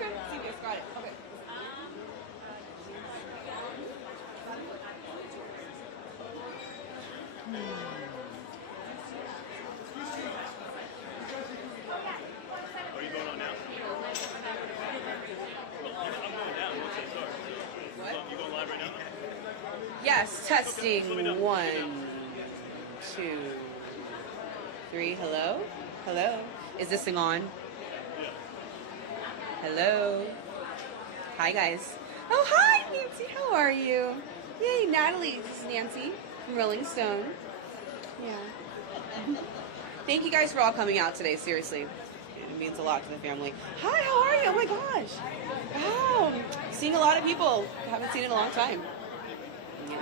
Okay. CBS, got it. Okay. Are you going on now? I'm going down. What's that start? What? You going live right now? Yes, testing. 1, 2, 3. Hello? Hello? Is this thing on? Yeah. Hello? Hi, guys. Oh, hi, Nancy. How are you? Yay, Natalie. This is Nancy from Rolling Stone. Yeah. Thank you guys for all coming out today. Seriously. It means a lot to the family. Hi, how are you? Oh, my gosh. Wow. Seeing a lot of people. Haven't seen in a long time. Yeah.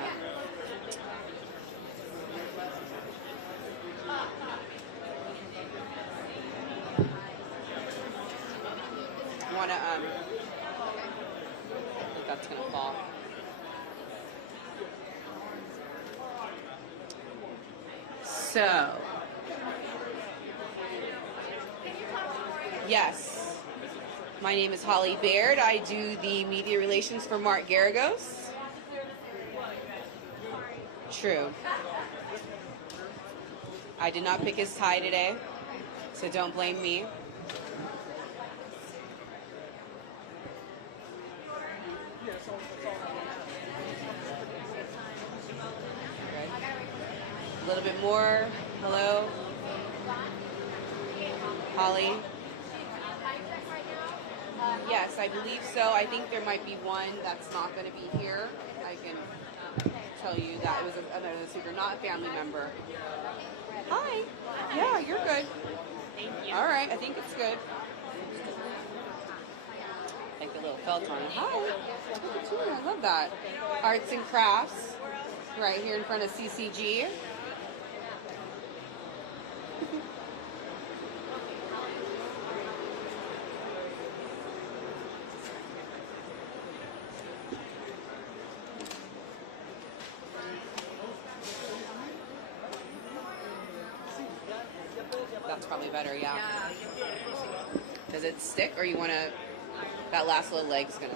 I want to, I think that's going to fall. So, yes, my name is Holly Baird. I do the media relations for Mark Garagos. True. I did not pick his tie today, so don't blame me. A little bit more. Hello. Holly. Yes, I believe so. I think there might be one that's not going to be here. I can tell you that it was another speaker, not a family member. Hi. Yeah, you're good. Thank you. All right, I think it's good. Like a little felt on it. Hi. Look at you. I love that. Arts and crafts. Right here in front of CCG. That's probably better, yeah. Does it stick, or you want to? That last little leg's gonna.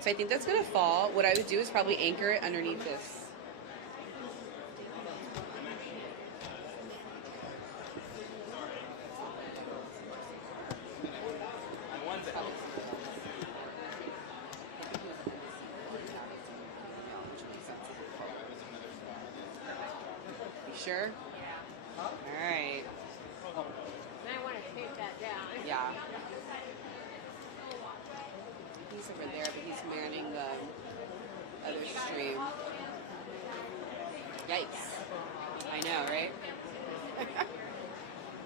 So I think that's gonna fall. What I would do is probably anchor it underneath this. You sure? All right. I want to tape that down. Yeah. He's over there, but he's manning the other stream. Yikes. I know, right?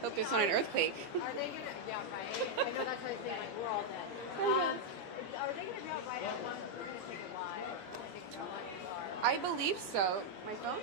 Hope there's not an earthquake. Are they gonna? Yeah, right. I know that's what I say. Like we're all dead. Are they gonna be out right at one? We're gonna take it live. I think they're live. I believe so. My phone?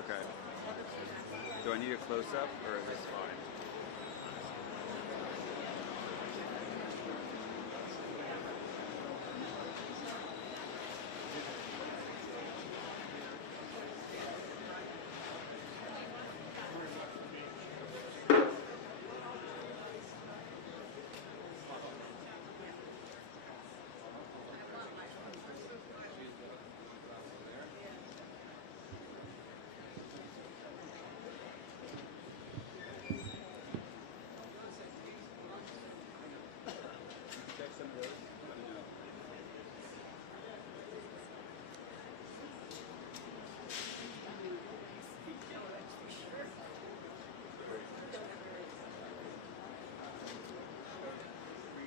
Okay. Do I need a close-up, or is this fine?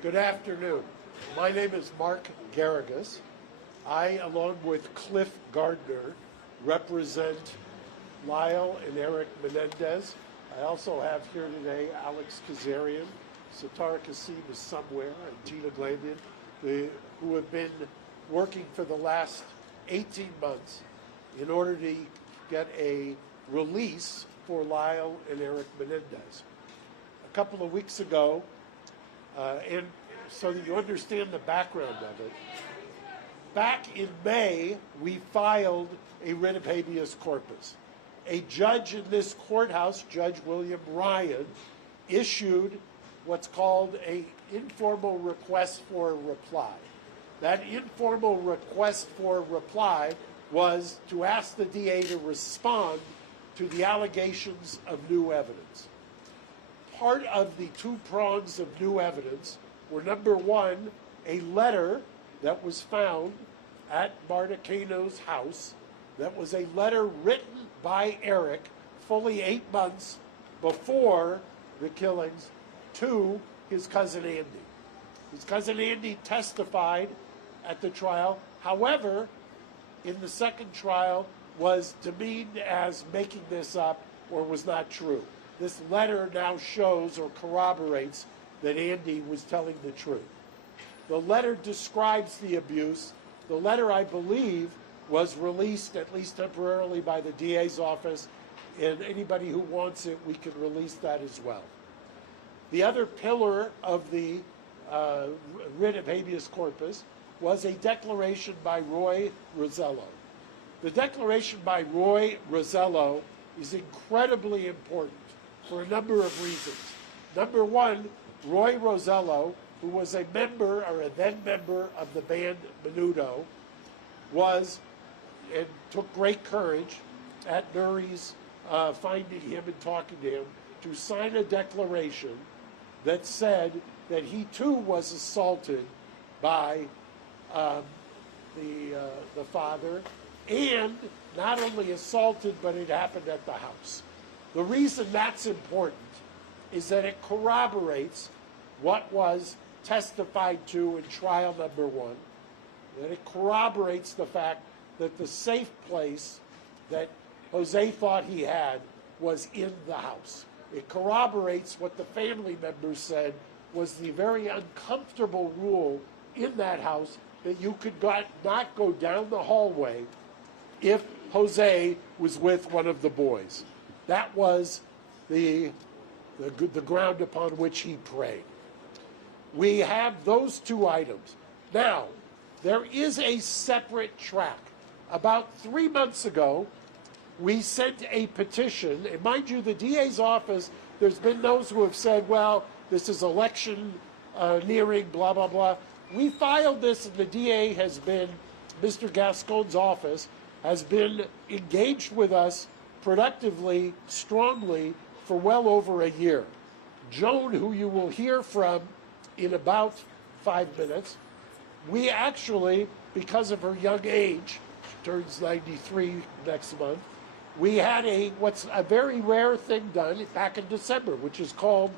Good afternoon. My name is Mark Garrigus. I, along with Cliff Gardner, represent Lyle and Eric Menendez. I also have here today Alex Kazarian, Satara Kasim is somewhere, and Gina Glamian, who have been working for the last 18 months in order to get a release for Lyle and Eric Menendez. A couple of weeks ago, and so that you understand the background of it, back in May, we filed a writ of habeas corpus. A judge in this courthouse, Judge William Ryan, issued what's called an informal request for a reply. That informal request for a reply was to ask the DA to respond to the allegations of new evidence. Part of the two prongs of new evidence were, number one, a letter that was found at Marta Cano's house that was a letter written by Eric fully 8 months before the killings to his cousin Andy. His cousin Andy testified at the trial. However, in the second trial was demeaned as making this up or was not true. This letter now shows or corroborates that Andy was telling the truth. The letter describes the abuse. The letter, I believe, was released, at least temporarily, by the DA's office, and anybody who wants it, we can release that as well. The other pillar of the writ of habeas corpus was a declaration by Roy Rosello. The declaration by Roy Rosello is incredibly important for a number of reasons. Number one, Roy Rosello, who was a member or a then member of the band Menudo, was and took great courage at Nuri's finding him and talking to him to sign a declaration that said that he too was assaulted by the father, and not only assaulted, but it happened at the house. The reason that's important is that it corroborates what was testified to in trial number one, that it corroborates the fact that the safe place that Jose thought he had was in the house. It corroborates what the family members said was the very uncomfortable rule in that house, that you could not go down the hallway if Jose was with one of the boys. That was the ground upon which he prayed. We have those two items. Now, there is a separate track. About 3 months ago, we sent a petition, and mind you, the DA's office, there's been those who have said, well, this is election nearing, blah, blah, blah. We filed this, and the DA has been, Mr. Gascon's office, has been engaged with us productively, strongly, for well over a year. Joan, who you will hear from in about 5 minutes, we actually, because of her young age, she turns 93 next month, we had what's a very rare thing done back in December, which is called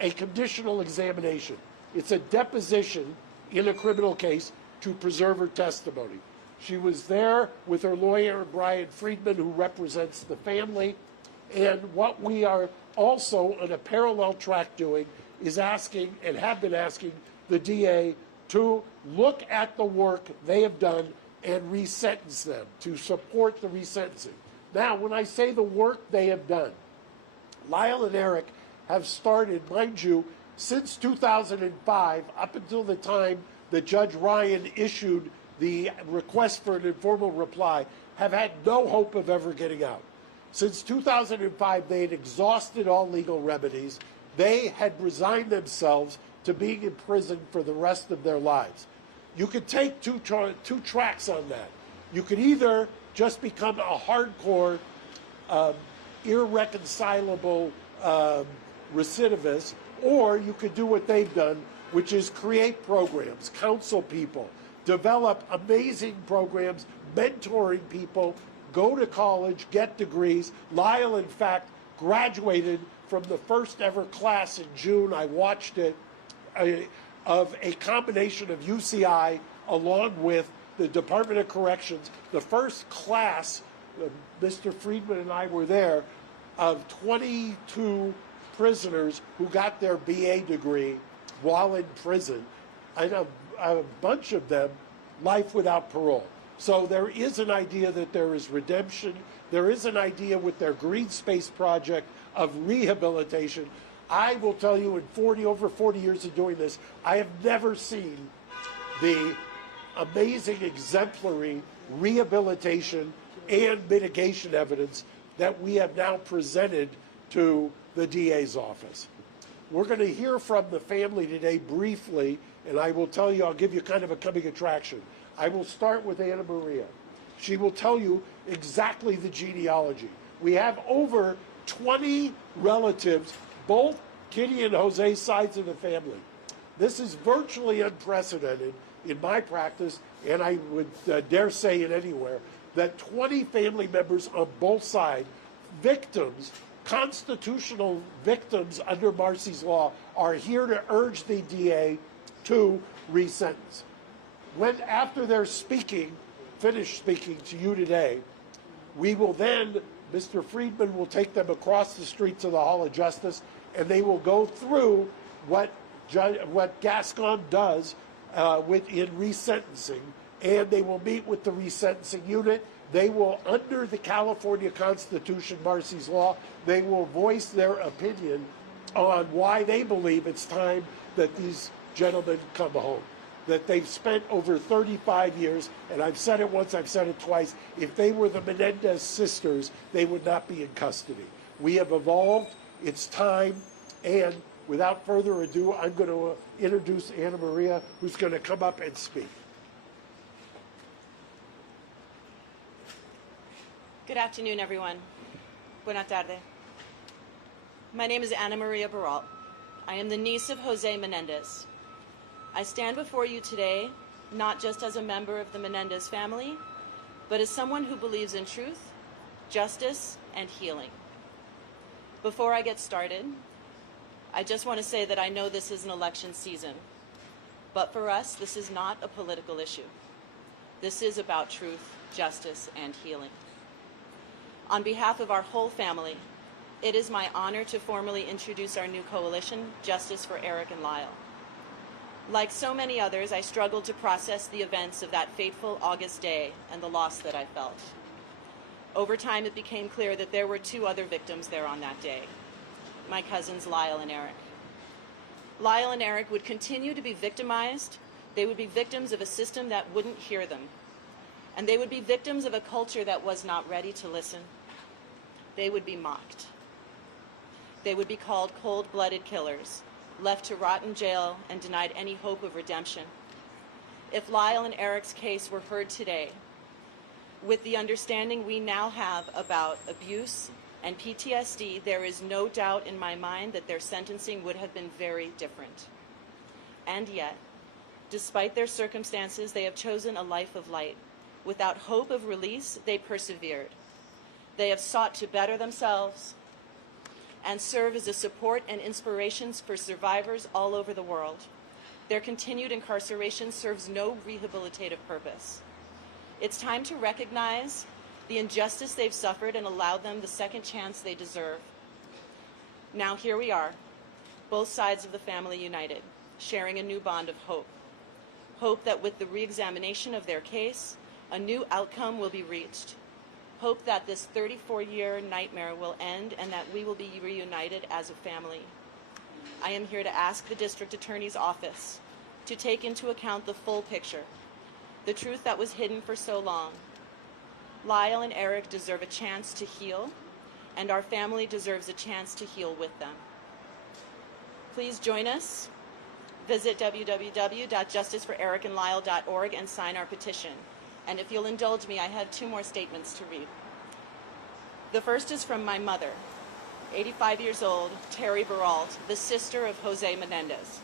a conditional examination. It's a deposition in a criminal case to preserve her testimony. She was there with her lawyer, Brian Friedman, who represents the family. And what we are also on a parallel track doing is asking, and have been asking, the DA to look at the work they have done and resentence them, to support the resentencing. Now, when I say the work they have done, Lyle and Eric have started, mind you, since 2005, up until the time that Judge Ryan issued the request for an informal reply, have had no hope of ever getting out. Since 2005, they had exhausted all legal remedies. They had resigned themselves to being in prison for the rest of their lives. You could take two tracks on that. You could either just become a hardcore, irreconcilable recidivist, or you could do what they've done, which is create programs, counsel people, develop amazing programs, mentoring people, go to college, get degrees. Lyle, in fact, graduated from the first ever class in June. I watched it, of a combination of UCI along with the Department of Corrections. The first class, Mr. Friedman and I were there, of 22 prisoners who got their BA degree while in prison, and a bunch of them life without parole. So there is an idea that there is redemption. There is an idea with their Green Space project of rehabilitation. I will tell you, in over 40 years of doing this, I have never seen the amazing exemplary rehabilitation and mitigation evidence that we have now presented to the DA's office. We're going to hear from the family today briefly, and I will tell you, I'll give you kind of a coming attraction. I will start with Anna Maria. She will tell you exactly the genealogy. We have over 20 relatives, both Kitty and Jose's sides of the family. This is virtually unprecedented in my practice, and I would dare say it anywhere, that 20 family members on both sides, victims, constitutional victims under Marcy's law, are here to urge the DA to resentence. When, after they're finished speaking to you today, we will then, Mr. Friedman will take them across the street to the Hall of Justice, and they will go through what Gascon does in resentencing, and they will meet with the resentencing unit. They will, under the California Constitution, Marcy's law, they will voice their opinion on why they believe it's time that these gentlemen come home. That they've spent over 35 years, and I've said it once, I've said it twice, if they were the Menendez sisters, they would not be in custody. We have evolved, it's time, and without further ado, I'm going to introduce Anna Maria, who's going to come up and speak. Good afternoon, everyone. Buena tarde. My name is Ana Maria Baralt. I am the niece of Jose Menendez. I stand before you today not just as a member of the Menendez family, but as someone who believes in truth, justice, and healing. Before I get started, I just want to say that I know this is an election season, but for us, this is not a political issue. This is about truth, justice, and healing. On behalf of our whole family, it is my honor to formally introduce our new coalition, Justice for Eric and Lyle. Like so many others, I struggled to process the events of that fateful August day and the loss that I felt. Over time, it became clear that there were two other victims there on that day, my cousins Lyle and Eric. Lyle and Eric would continue to be victimized. They would be victims of a system that wouldn't hear them. And they would be victims of a culture that was not ready to listen. They would be mocked. They would be called cold-blooded killers, left to rot in jail and denied any hope of redemption. If Lyle and Eric's case were heard today, with the understanding we now have about abuse and PTSD, there is no doubt in my mind that their sentencing would have been very different. And yet, despite their circumstances, they have chosen a life of light. Without hope of release, they persevered. They have sought to better themselves and serve as a support and inspiration for survivors all over the world. Their continued incarceration serves no rehabilitative purpose. It's time to recognize the injustice they've suffered and allow them the second chance they deserve. Now here we are, both sides of the family united, sharing a new bond of hope. Hope that with the re-examination of their case, a new outcome will be reached. Hope that this 34-year nightmare will end and that we will be reunited as a family. I am here to ask the District Attorney's Office to take into account the full picture, the truth that was hidden for so long. Lyle and Eric deserve a chance to heal, and our family deserves a chance to heal with them. Please join us. Visit www.justiceforericandlyle.org and sign our petition. And if you'll indulge me, I have 2 more statements to read. The first is from my mother, 85 years old, Terry Baralt, the sister of Jose Menendez.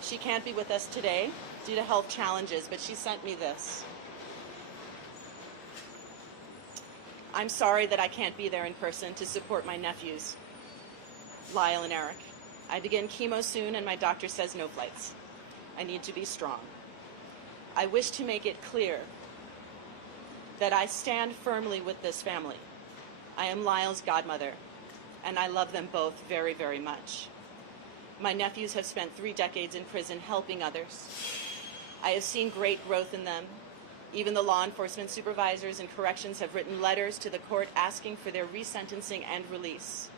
She can't be with us today due to health challenges, but she sent me this. I'm sorry that I can't be there in person to support my nephews, Lyle and Eric. I begin chemo soon and my doctor says no flights. I need to be strong. I wish to make it clear that I stand firmly with this family. I am Lyle's godmother, and I love them both very, very much. My nephews have spent 3 decades in prison helping others. I have seen great growth in them. Even the law enforcement supervisors and corrections have written letters to the court asking for their resentencing and release.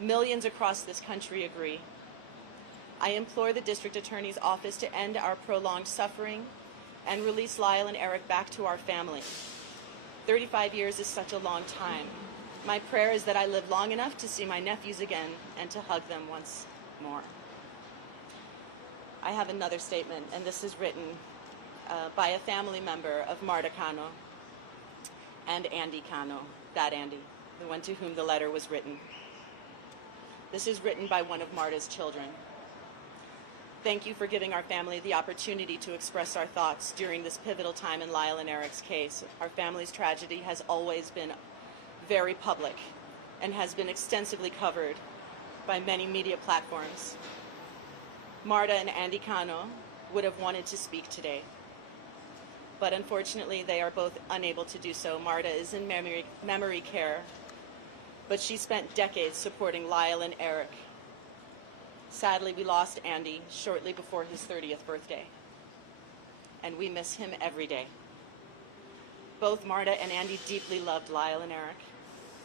Millions across this country agree. I implore the District Attorney's Office to end our prolonged suffering and release Lyle and Eric back to our family. 35 years is such a long time. My prayer is that I live long enough to see my nephews again and to hug them once more. I have another statement, and this is written by a family member of Marta Cano and Andy Cano, that Andy, the one to whom the letter was written. This is written by one of Marta's children. Thank you for giving our family the opportunity to express our thoughts during this pivotal time in Lyle and Eric's case. Our family's tragedy has always been very public and has been extensively covered by many media platforms. Marta and Andy Cano would have wanted to speak today, but unfortunately they are both unable to do so. Marta is in memory care, but she spent decades supporting Lyle and Eric. Sadly, we lost Andy shortly before his 30th birthday, and we miss him every day. Both Marta and Andy deeply loved Lyle and Eric.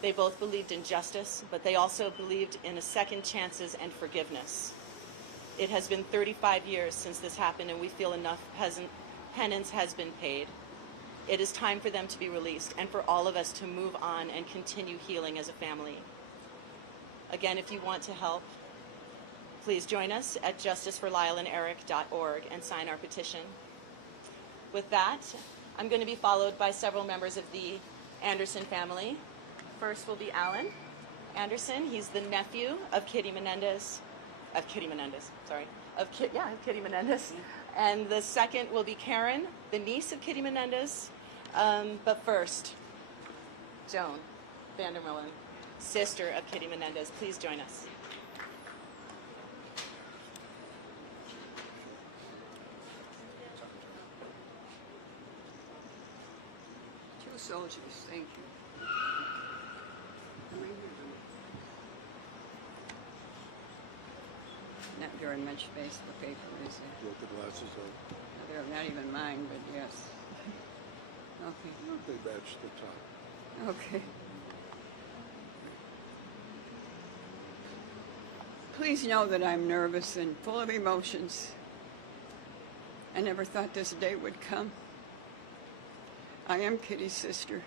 They both believed in justice, but they also believed in second chances and forgiveness. It has been 35 years since this happened, and we feel enough penance has been paid. It is time for them to be released and for all of us to move on and continue healing as a family. Again, if you want to help, please join us at justiceforlyleanderic.org and sign our petition. With that, I'm going to be followed by several members of the Anderson family. First will be Alan Anderson. He's the nephew of Kitty Menendez. Kitty Menendez. And the second will be Karen, the niece of Kitty Menendez. But first, Joan Vandermillen, sister of Kitty Menendez. Please join us. Two soldiers, thank you. Not very much space for paper, is there? Do you want the glasses on? No, they're not even mine, but yes. Okay. They match the top. Okay. Please know that I'm nervous and full of emotions. I never thought this day would come. I am Kitty's sister.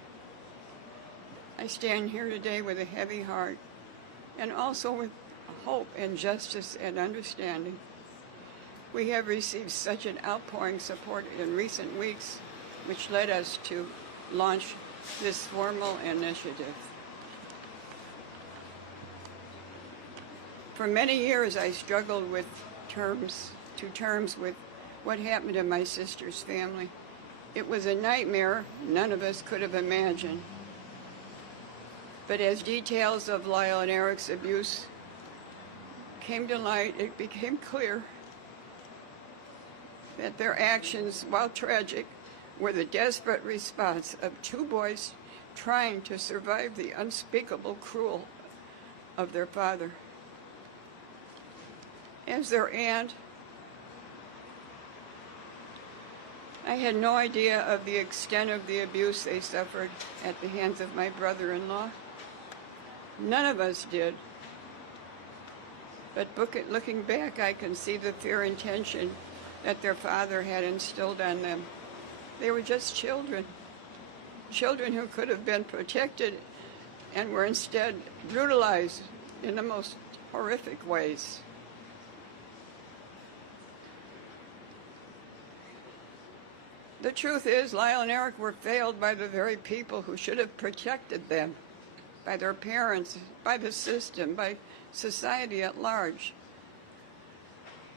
I stand here today with a heavy heart and also with hope and justice and understanding. We have received such an outpouring support in recent weeks, which led us to launch this formal initiative. For many years, I struggled with terms with what happened to my sister's family. It was a nightmare none of us could have imagined. But as details of Lyle and Eric's abuse came to light, it became clear that their actions, while tragic, were the desperate response of 2 boys trying to survive the unspeakable cruelty of their father. As their aunt, I had no idea of the extent of the abuse they suffered at the hands of my brother-in-law. None of us did. But looking back, I can see the fear and tension that their father had instilled on them. They were just children. Children who could have been protected and were instead brutalized in the most horrific ways. The truth is, Lyle and Eric were failed by the very people who should have protected them, by their parents, by the system, by society at large.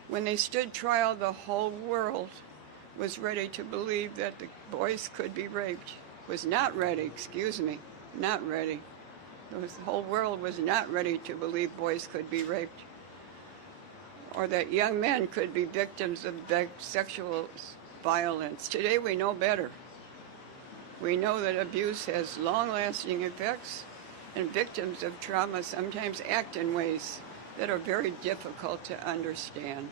When they stood trial, the whole world was ready to believe that the boys could be raped. Was not ready, not ready. The whole world was not ready to believe boys could be raped, or that young men could be victims of sexual violence. Today we know better. We know that abuse has long-lasting effects, and victims of trauma sometimes act in ways that are very difficult to understand.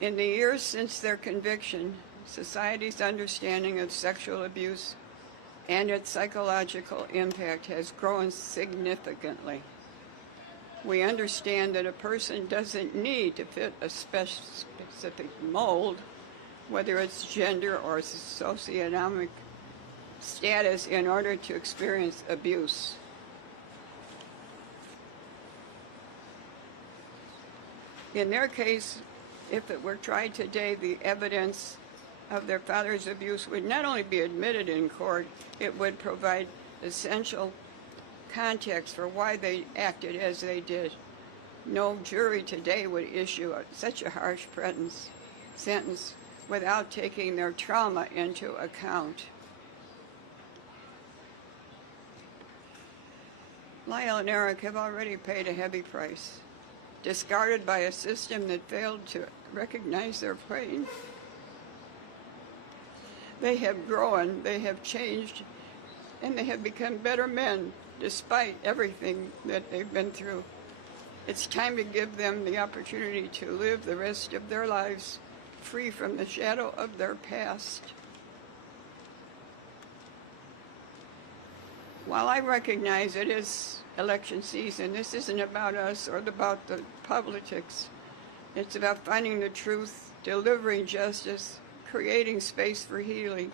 In the years since their conviction, society's understanding of sexual abuse and its psychological impact has grown significantly. We understand that a person doesn't need to fit a specific mold, whether it's gender or socioeconomic status, in order to experience abuse. In their case, if it were tried today, the evidence of their father's abuse would not only be admitted in court, it would provide essential context for why they acted as they did. No jury today would issue such a harsh sentence without taking their trauma into account. Lyle and Eric have already paid a heavy price, discarded by a system that failed to recognize their pain. They have grown, they have changed, and they have become better men despite everything that they've been through. It's time to give them the opportunity to live the rest of their lives free from the shadow of their past. While I recognize it is election season, this isn't about us or about the politics. It's about finding the truth, delivering justice, creating space for healing.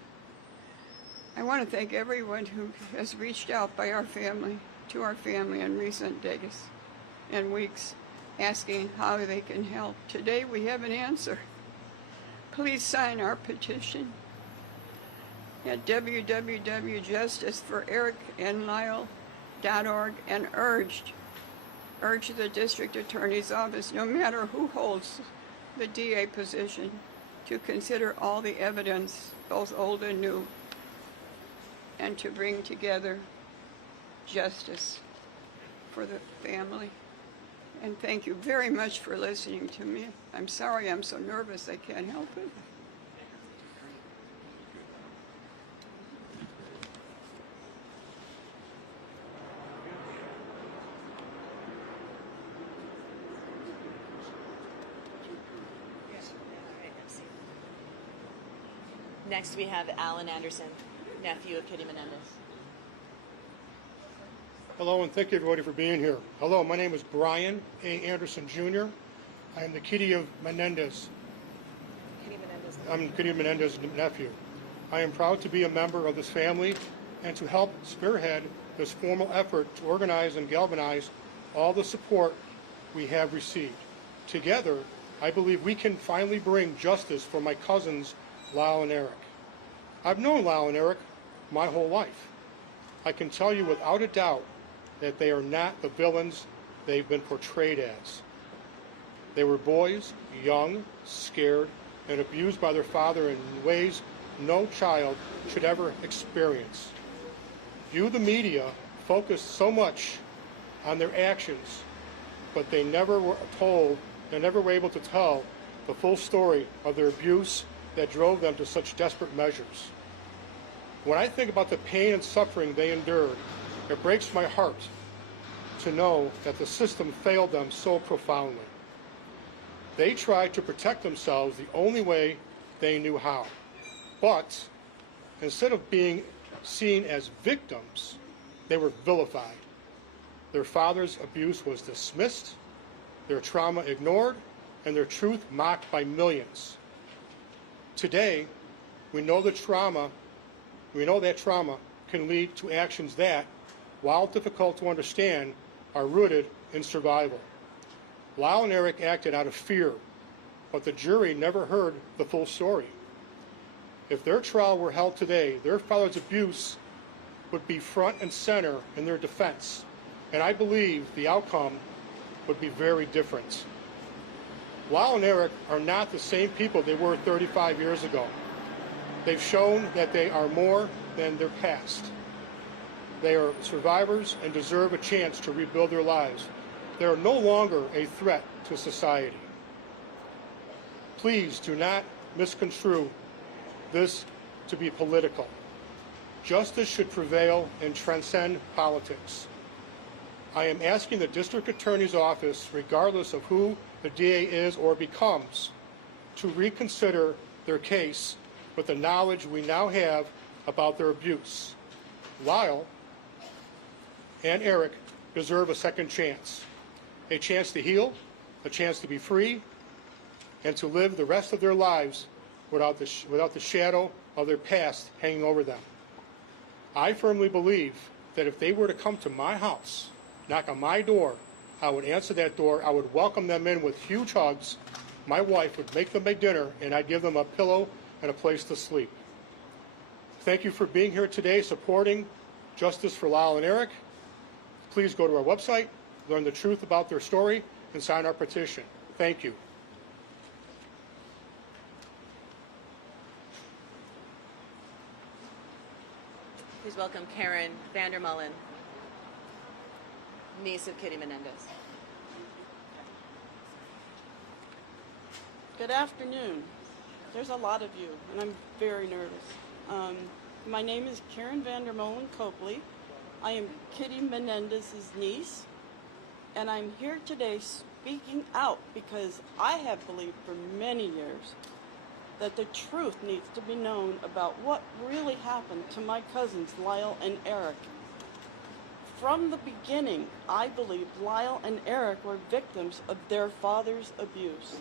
I want to thank everyone who has reached out to our family in recent days and weeks, asking how they can help. Today we have an answer. Please sign our petition at www.justiceforericandlyle.org and urge the district attorney's office, no matter who holds the DA position, to consider all the evidence, both old and new, and to bring together justice for the family. And thank you very much for listening to me. I'm sorry I'm so nervous, I can't help it. Next, we have Alan Anderson, nephew of Kitty Menendez. Hello, and thank you, everybody, for being here. Hello, my name is Brian A. Anderson, Jr. I am the Kitty of Menendez. I'm Kitty Menendez's nephew. I am proud to be a member of this family and to help spearhead this formal effort to organize and galvanize all the support we have received. Together, I believe we can finally bring justice for my cousins, Lyle and Eric. I've known Lyle and Eric my whole life. I can tell you without a doubt that they are not the villains they've been portrayed as. They were boys, young, scared, and abused by their father in ways no child should ever experience. You, the media, focus so much on their actions, but they never were able to tell the full story of their abuse that drove them to such desperate measures. When I think about the pain and suffering they endured, it breaks my heart to know that the system failed them so profoundly. They tried to protect themselves the only way they knew how. But instead of being seen as victims, they were vilified. Their father's abuse was dismissed, their trauma ignored, and their truth mocked by millions. Today, we know that trauma can lead to actions that, while difficult to understand, are rooted in survival. Lyle and Eric acted out of fear, but the jury never heard the full story. If their trial were held today, their father's abuse would be front and center in their defense, and I believe the outcome would be very different. Lyle and Eric are not the same people they were 35 years ago. They've shown that they are more than their past. They are survivors and deserve a chance to rebuild their lives. They are no longer a threat to society. Please do not misconstrue this to be political. Justice should prevail and transcend politics. I am asking the district attorney's office, regardless of who the DA is or becomes, to reconsider their case with the knowledge we now have about their abuse. Lyle and Eric deserve a second chance to heal, a chance to be free, and to live the rest of their lives without the shadow of their past hanging over them. I firmly believe that if they were to come to my house, knock on my door, I would answer that door, I would welcome them in with huge hugs, my wife would make them a dinner, and I'd give them a pillow and a place to sleep. Thank you for being here today supporting Justice for Lyle and Eric. Please go to our website, learn the truth about their story, and sign our petition. Thank you. Please welcome Karen Vandermullen, niece of Kitty Menendez. Good afternoon. There's a lot of you, and I'm very nervous. My name is Karen Vandermullen Copley. I am Kitty Menendez's niece, and I'm here today speaking out because I have believed for many years that the truth needs to be known about what really happened to my cousins Lyle and Eric. From the beginning, I believed Lyle and Eric were victims of their father's abuse.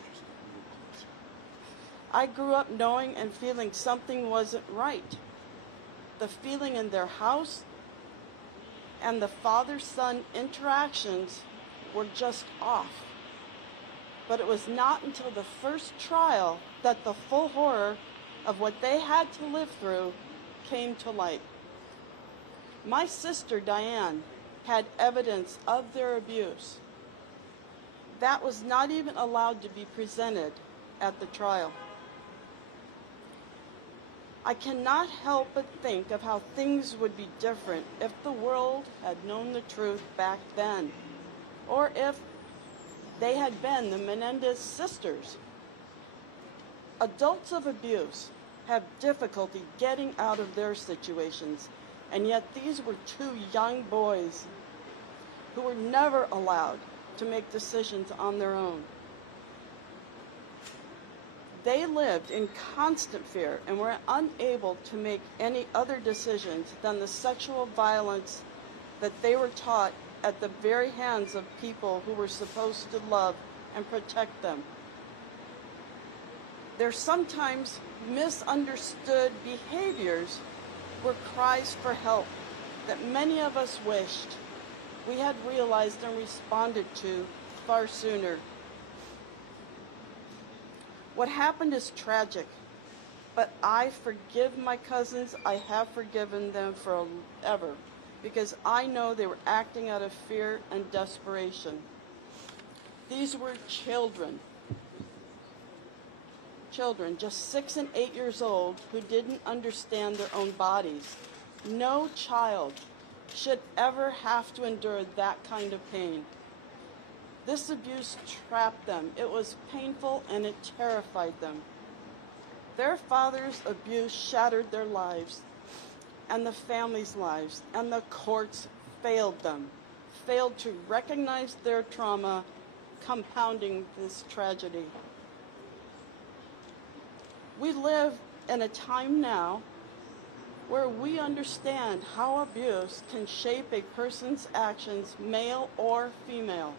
I grew up knowing and feeling something wasn't right. The feeling in their house and the father-son interactions were just off. But it was not until the first trial that the full horror of what they had to live through came to light. My sister Diane had evidence of their abuse. That was not even allowed to be presented at the trial. I cannot help but think of how things would be different if the world had known the truth back then, or if they had been the Menendez sisters. Adults of abuse have difficulty getting out of their situations, and yet these were two young boys who were never allowed to make decisions on their own. They lived in constant fear and were unable to make any other decisions than the sexual violence that they were taught at the very hands of people who were supposed to love and protect them. Their sometimes misunderstood behaviors were cries for help that many of us wished we had realized and responded to far sooner. What happened is tragic, but I forgive my cousins. I have forgiven them forever because I know they were acting out of fear and desperation. These were children, just 6 and 8 years old, who didn't understand their own bodies. No child should ever have to endure that kind of pain. This abuse trapped them. It was painful and it terrified them. Their father's abuse shattered their lives and the family's lives, and the courts failed them, failed to recognize their trauma, compounding this tragedy. We live in a time now where we understand how abuse can shape a person's actions, male or female.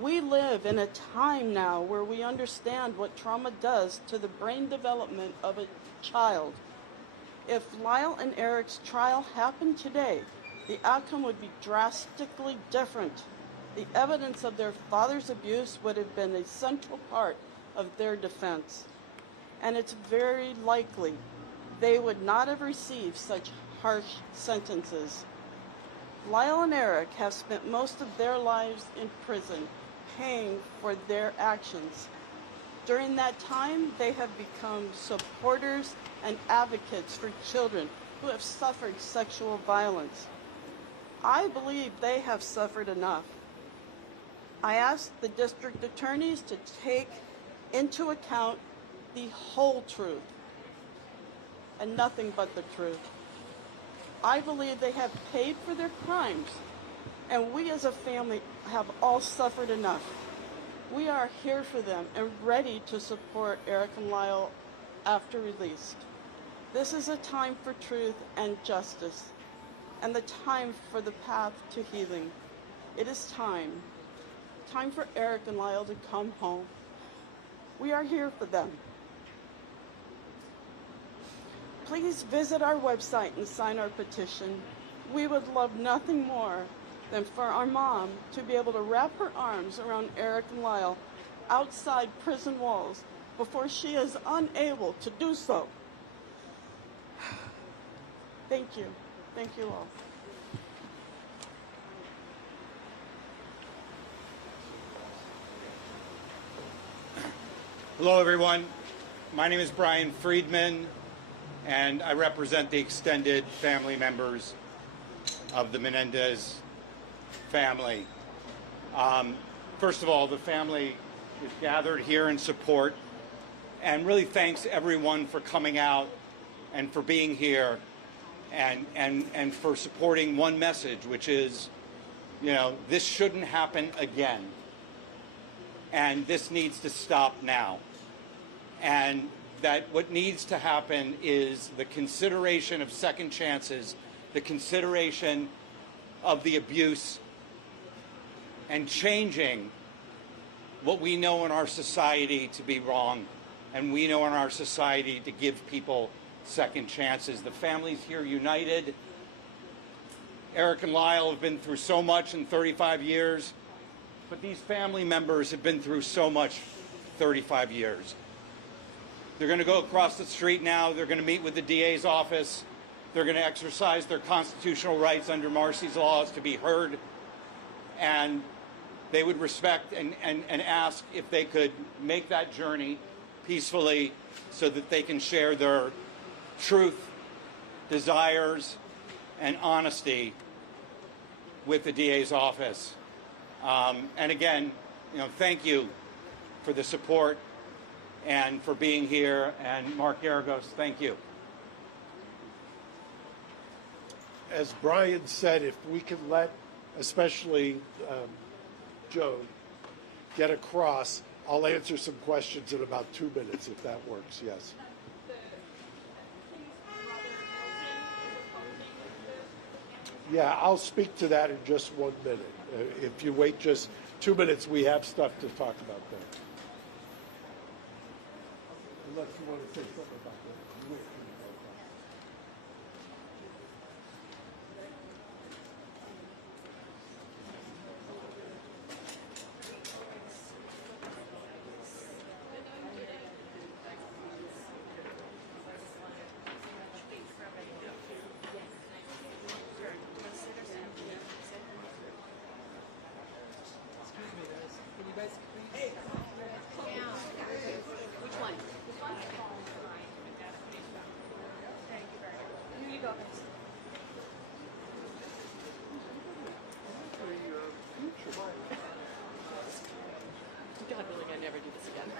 We live in a time now where we understand what trauma does to the brain development of a child. If Lyle and Eric's trial happened today, the outcome would be drastically different. The evidence of their father's abuse would have been a central part of their defense. And it's very likely they would not have received such harsh sentences. Lyle and Eric have spent most of their lives in prison, paying for their actions. During that time, they have become supporters and advocates for children who have suffered sexual violence. I believe they have suffered enough. I ask the district attorneys to take into account the whole truth and nothing but the truth. I believe they have paid for their crimes, and we as a family have all suffered enough. We are here for them and ready to support Eric and Lyle after released. This is a time for truth and justice, and the time for the path to healing. It is time for Eric and Lyle to come home. We are here for them. Please visit our website and sign our petition. We would love nothing more than for our mom to be able to wrap her arms around Eric and Lyle outside prison walls before she is unable to do so. Thank you. Thank you all. Hello, everyone. My name is Brian Friedman, and I represent the extended family members of the Menendez family. First of all, the family is gathered here in support, and really thanks everyone for coming out and for being here and for supporting one message, which is, this shouldn't happen again. And this needs to stop now. And that what needs to happen is the consideration of second chances, the consideration of the abuse, and changing what we know in our society to be wrong, and we know in our society to give people second chances. The family's here united. Eric and Lyle have been through so much in 35 years, but these family members have been through so much 35 years. They're going to go across the street now. They're going to meet with the DA's office. They're going to exercise their constitutional rights under Marcy's laws to be heard. And they would respect and ask if they could make that journey peacefully so that they can share their truth, desires, and honesty with the DA's office. And again, thank you for the support and for being here. And Mark Garagos, thank you. As Brian said, if we can let, especially Joe, get across, I'll answer some questions in about 2 minutes, if that works. Yes. Yeah, I'll speak to that in just 1 minute. If you wait just 2 minutes, we have stuff to talk about there. Unless you want to say something about that. God willing, I never do this again.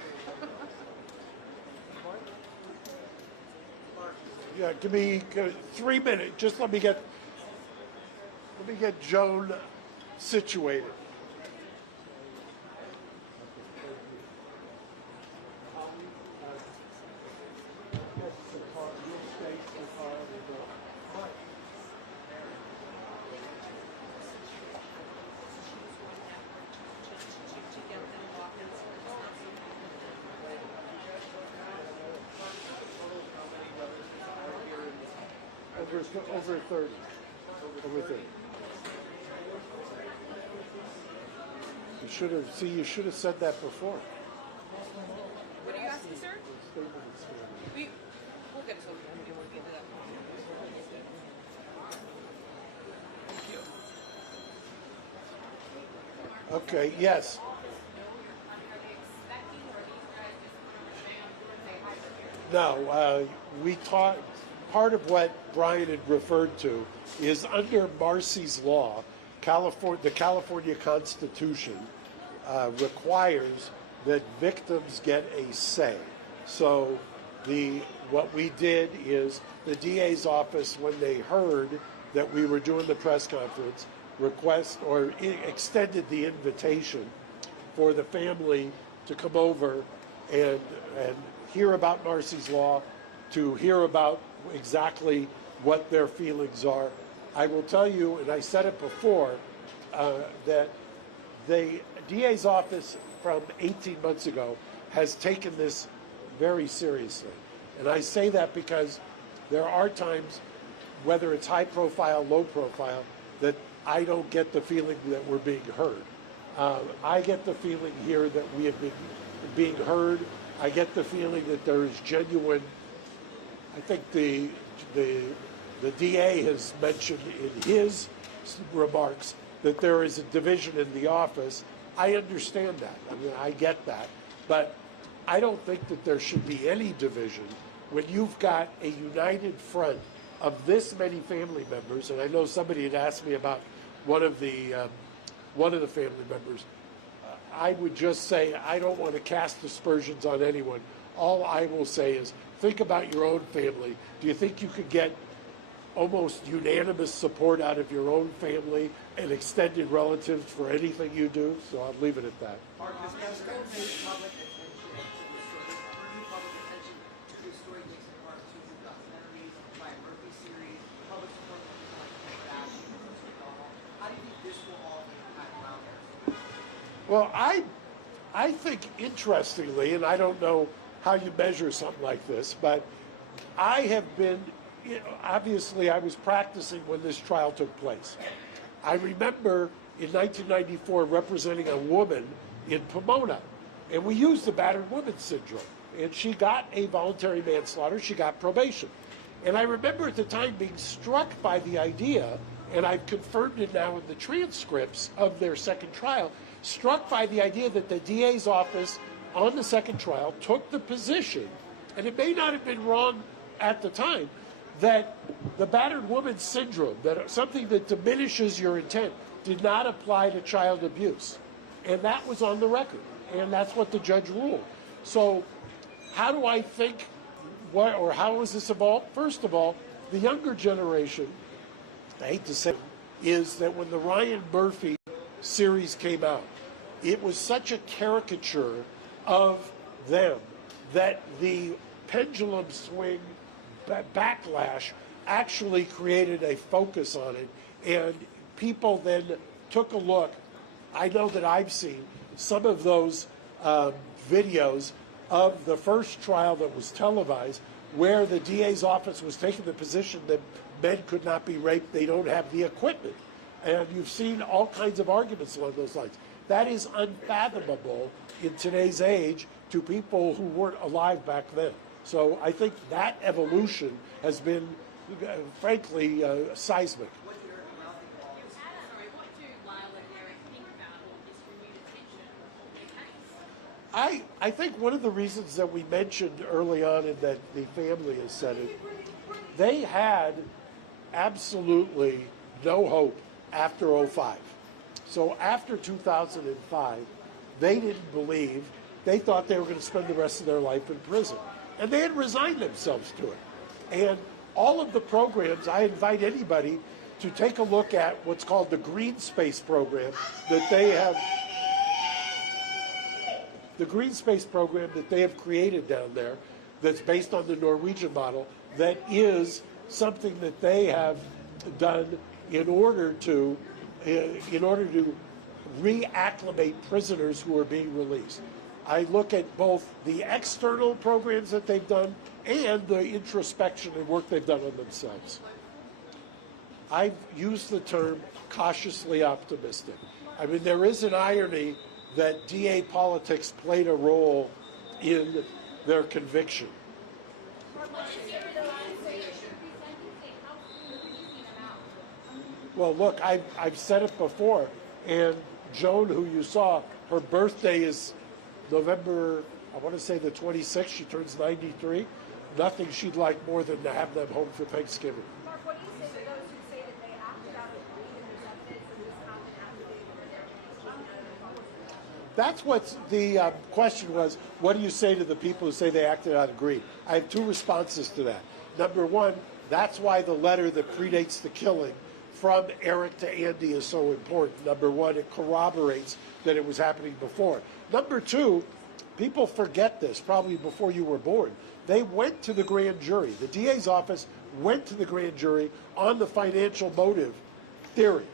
Yeah, give me 3 minutes. Just let me get Joan situated. over 30. Over 30. You should have said that before. What are you asking, sir? We'll get to it. We'll get to that. Okay, yes. No, we taught, part of what Brian had referred to is under Marcy's law, the California Constitution requires that victims get a say. So what we did is the DA's office, when they heard that we were doing the press conference, extended the invitation for the family to come over and hear about Marcy's law, to hear about exactly what their feelings are. I will tell you, and I said it before, that the DA's office from 18 months ago has taken this very seriously. And I say that because there are times, whether it's high profile, low profile, that I don't get the feeling that we're being heard. I get the feeling here that we have been being heard. I get the feeling that there is genuine, I think the DA has mentioned in his remarks that there is a division in the office. I understand that. I mean, I get that. But I don't think that there should be any division when you've got a united front of this many family members. And I know somebody had asked me about one of the family members. I would just say I don't want to cast aspersions on anyone. All I will say is think about your own family. Do you think you could get almost unanimous support out of your own family and extended relatives for anything you do? So I'll leave it at that. Mark, has Castro paid public attention to the story? Pretty public attention to the story takes in part to the documentaries, Ryan Murphy series, public support from people like Kardashian and Chris McDonald. How do you think this will all impact around there? Well, I think interestingly, and I don't know how you measure something like this, but I have been, obviously I was practicing when this trial took place. I remember in 1994 representing a woman in Pomona, and we used the battered woman syndrome, and she got a voluntary manslaughter, she got probation. And I remember at the time being struck by the idea, and I've confirmed it now in the transcripts of their second trial, struck by the idea that the DA's office on the second trial took the position, and it may not have been wrong at the time, that the battered woman syndrome, that something that diminishes your intent, did not apply to child abuse. And that was on the record, and that's what the judge ruled. So how do I think, how has this evolved? First of all, the younger generation, I hate to say it, is that when the Ryan Murphy series came out, it was such a caricature of them that the pendulum swing backlash actually created a focus on it, and people then took a look. I know that I've seen some of those videos of the first trial that was televised where the DA's office was taking the position that men could not be raped, they don't have the equipment. And you've seen all kinds of arguments along those lines. That is unfathomable in today's age to people who weren't alive back then. So I think that evolution has been, frankly, seismic. What do Lyle and Eric think about this renewed attention in the case? I think one of the reasons that we mentioned early on and that the family has said it, they had absolutely no hope after 05. So after 2005, they didn't believe, they thought they were going to spend the rest of their life in prison. And they had resigned themselves to it. And all of the programs, I invite anybody to take a look at what's called the Green Space program that they have, the Green Space program that they have created down there that's based on the Norwegian model, that is something that they have done in order to reacclimate prisoners who are being released. I look at both the external programs that they've done and the introspection and work they've done on themselves. I've used the term cautiously optimistic. I mean, there is an irony that DA politics played a role in their conviction. Well, look, I've said it before, and Joan, who you saw, her birthday is November, I want to say the 26th. She turns 93. Nothing she'd like more than to have them home for Thanksgiving. Mark, what do you say to those who say that they acted out of greed and there's evidence that this happened after they were there? That's what the question was. What do you say to the people who say they acted out of greed? I have two responses to that. Number one, that's why the letter that predates the killing from Eric to Andy is so important. Number one, it corroborates that it was happening before. Number two, people forget this, probably before you were born. They went to the grand jury. The DA's office went to the grand jury on the financial motive theory.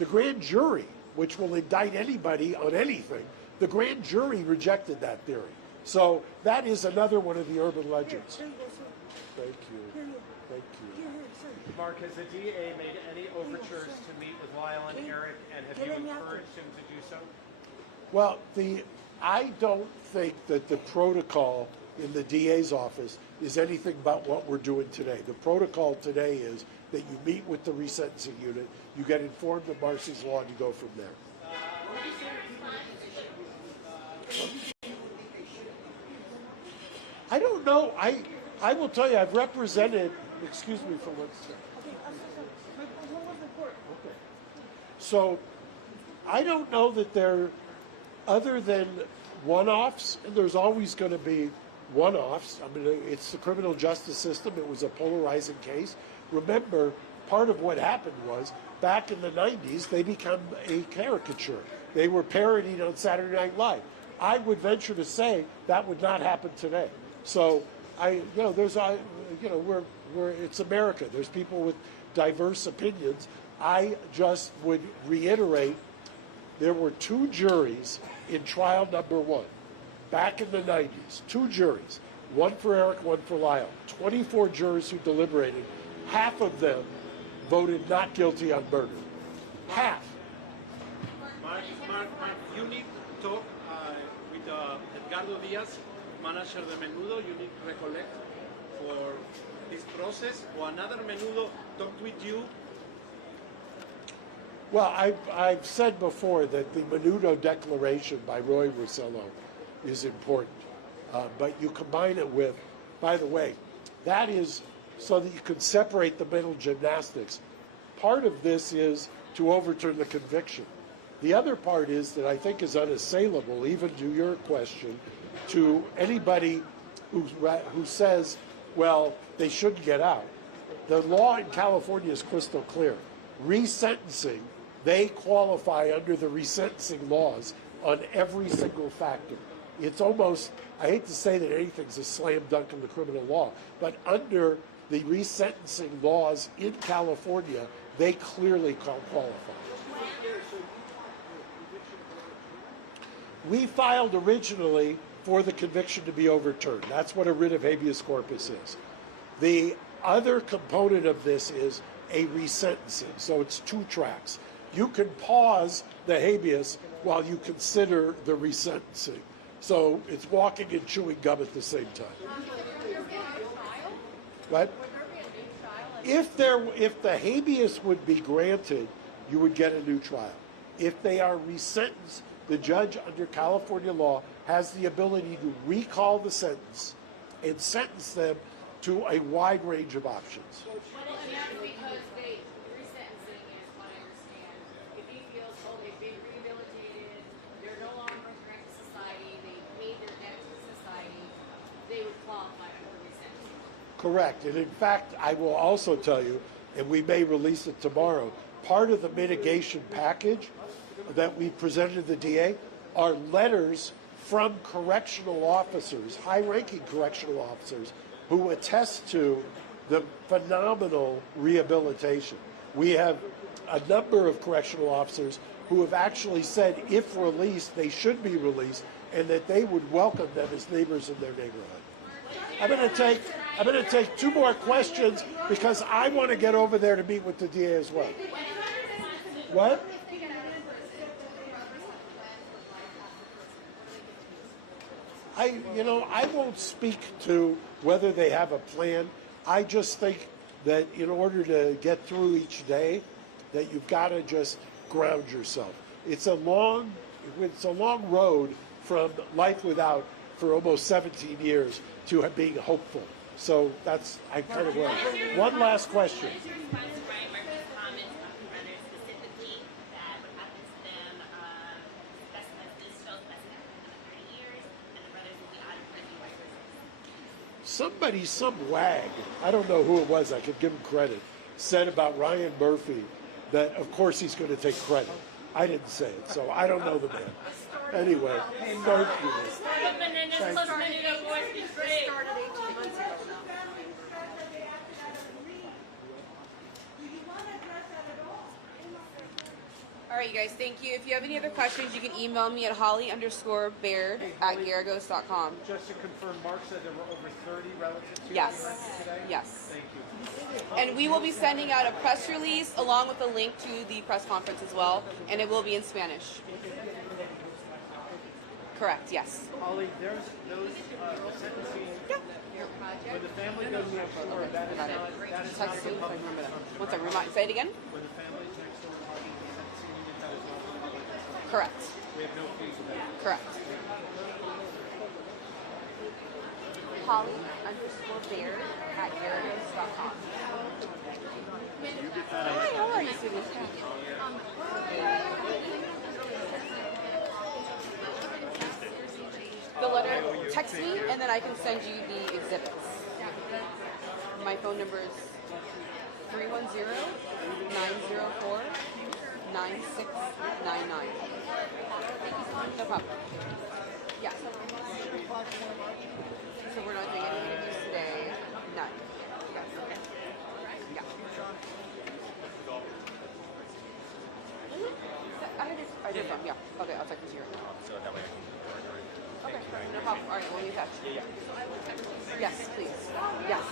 The grand jury, which will indict anybody on anything, the grand jury rejected that theory. So that is another one of the urban legends. Thank you. Thank you. Mark, has the DA made any overtures to meet with Lyle and Eric, and have you encouraged him to do so? Well, I don't think that the protocol in the DA's office is anything but what we're doing today. The protocol today is that you meet with the resentencing unit, you get informed of Marcy's law, and you go from there. I don't know. I will tell you, I've represented, excuse me for 1 second. Okay. So I don't know that they're, other than one-offs, and there's always going to be one-offs. I mean, it's the criminal justice system. It was a polarizing case. Remember, part of what happened was, back in the 90s, they became a caricature. They were parodied on Saturday Night Live. I would venture to say that would not happen today. So, it's America. There's people with diverse opinions. I just would reiterate, there were two juries in trial number one, back in the 90s. Two juries, one for Eric, one for Lyle. 24 jurors who deliberated. Half of them voted not guilty on murder. Half. Mark, you need to talk with Edgardo Diaz, manager de Menudo. You need to recollect for this process. Or another Menudo talked with you. Well, I've said before that the Menudo Declaration by Roy Rosello is important. But you combine it with, by the way, that is so that you can separate the mental gymnastics. Part of this is to overturn the conviction. The other part is that I think is unassailable, even to your question, to anybody who says, well, they shouldn't get out. The law in California is crystal clear. Resentencing, they qualify under the resentencing laws on every single factor. It's almost, I hate to say that anything's a slam dunk in the criminal law, but under the resentencing laws in California, they clearly qualify. We filed originally for the conviction to be overturned. That's what a writ of habeas corpus is. The other component of this is a resentencing, so it's two tracks. You can pause the habeas while you consider the resentencing. So it's walking and chewing gum at the same time. What? If the habeas would be granted, you would get a new trial. If they are resentenced, the judge under California law has the ability to recall the sentence and sentence them to a wide range of options. But it's not because resentencing is what I understand. If he feels, they've been rehabilitated, they're no longer a threat to society, they paid their debt to society, they would qualify for resentencing. Correct. And in fact, I will also tell you, and we may release it tomorrow, part of the mitigation package that we presented to the DA are letters from correctional officers, high-ranking correctional officers, who attest to the phenomenal rehabilitation. We have a number of correctional officers who have actually said if released, they should be released, and that they would welcome them as neighbors in their neighborhood. I'm going to take I'm going to take 2 more questions because I want to get over there to meet with the DA as well. What? I won't speak to whether they have a plan. I just think that in order to get through each day, that you've got to just ground yourself. It's a long road from life without for almost 17 years to being hopeful. So that's I kind of want. One last question. Somebody, some wag, I don't know who it was, I could give him credit, said about Ryan Murphy that of course he's going to take credit. I didn't say it, so I don't know the man. Anyway, thank you. All right, you guys, thank you. If you have any other questions, you can email me at holly_baird@garagos.com. Just to confirm, Mark said there were over 30 relatives here Yes. today? Yes. Thank you. And we will be sending out a press release along with a link to the press conference as well, and it will be in Spanish. Correct, yes. Holly, there's those sentencing. When the family goes next door, that is not a Text me if I public remember that. consumption. Once I say it again? When the family's next door parking the sentencing unit, that is not a public consumption. Correct. We have no fees of that. Correct. Holly_Baird@garagos.com. Hi, how are you, sweetie? The letter, text me, and then I can send you the exhibits. My phone number is 310-904-9699. No problem. Yeah. So we're not doing any interviews today. None. Yes. Yeah. I did from, yeah. Okay, I'll text you right now. Okay, no problem. All right, we'll be in touch. Yes, please. Yes.